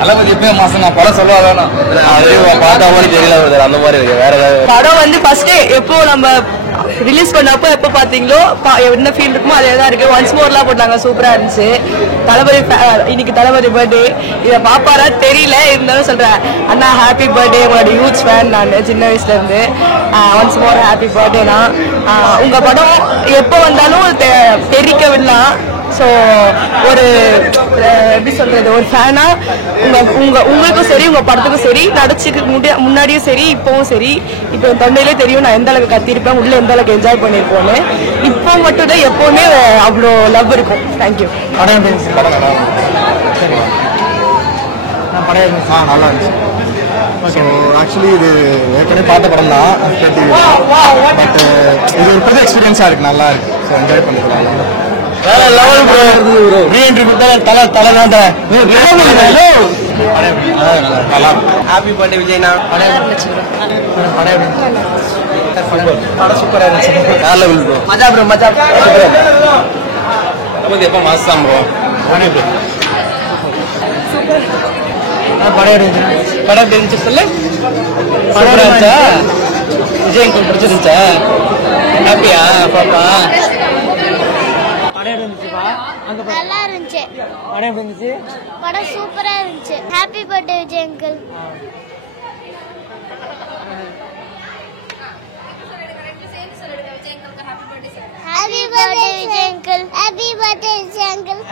தளபதி எப்பயும் மாசம் நான் படம் சொல்ல வேணாம் பார்த்தா மாதிரி தெரியல அந்த மாதிரி இருக்கு. வேற ஏதாவது படம் வந்து ஃபர்ஸ்ட் எப்போ நம்ம ரிலீஸ் பண்ணப்போ எப்போ பாத்தீங்களோ என்ன ஃபீல் இருக்குமோ அதே தான் இருக்கு. ஒன்ஸ் மோர்லாம் போட்டாங்க, சூப்பரா இருந்துச்சு. தளபதி இன்னைக்கு தளபதி பர்த்டே, இதை பாப்பாரா தெரியல, இருந்தாலும் சொல்றேன் அண்ணா ஹாப்பி பர்த்டே. உங்களோட ஹியூஜ் ஃபேன் நான் சின்ன வயசுல இருந்து. ஒன்ஸ் மோர் ஹாப்பி பர்த்டேனா. உங்க படம் எப்போ வந்தாலும் தெரிவிக்க விடலாம். ஸோ ஒரு எப்படி சொல்றது, ஒரு ஃபேனா உங்களுக்கும் சரி உங்க படத்துக்கும் சரி நடிச்சுக்கு முன்னாடியும் சரி இப்பவும் சரி, இப்போ தொண்டையிலே தெரியும் நான் எந்த அளவுக்கு கத்திருப்பேன், உள்ள எந்த அளவுக்கு என்ஜாய் பண்ணிருப்போன்னு. இப்போ மட்டும் தான் எப்பவுமே அவ்வளோ லவ் இருக்கும். தேங்க்யூ. படம் நல்லா இருந்துச்சு. ஸோ ஆக்சுவலி இது ஏற்கனவே பார்த்த படம் தான், பட் இது ஒரு புது எக்ஸ்பீரியன்ஸாக இருக்கு, நல்லா இருக்கு. ஸோ என்ஜாய் பண்ணிக்கலாம். வேற லெவல் ப்ரோ. ரீஎன்ட்ரி கொடுத்தா தலை தான். நல்லா ஹாப்பி பர்த்டே விஜய்னா. படம் சூப்பரா இருந்துச்சு. வேற லெவல் ப்ரோ. மஜா ப்ரோ, மஜா. தளபதி எப்போ மாசம் ப்ரோ. படம் எப்படி இருந்துச்சு சொல்லு. படம் இருந்துச்சா? விஜய் பிடிச்சிருந்துச்சா? ஹாப்பியா பாப்பா? நல்லா இருந்துச்சு. படம் எப்படி இருந்துச்சு? படம் சூப்பரா இருந்துச்சு. Happy birthday Vijay uncle. Happy birthday Vijay uncle. Happy birthday Vijay uncle.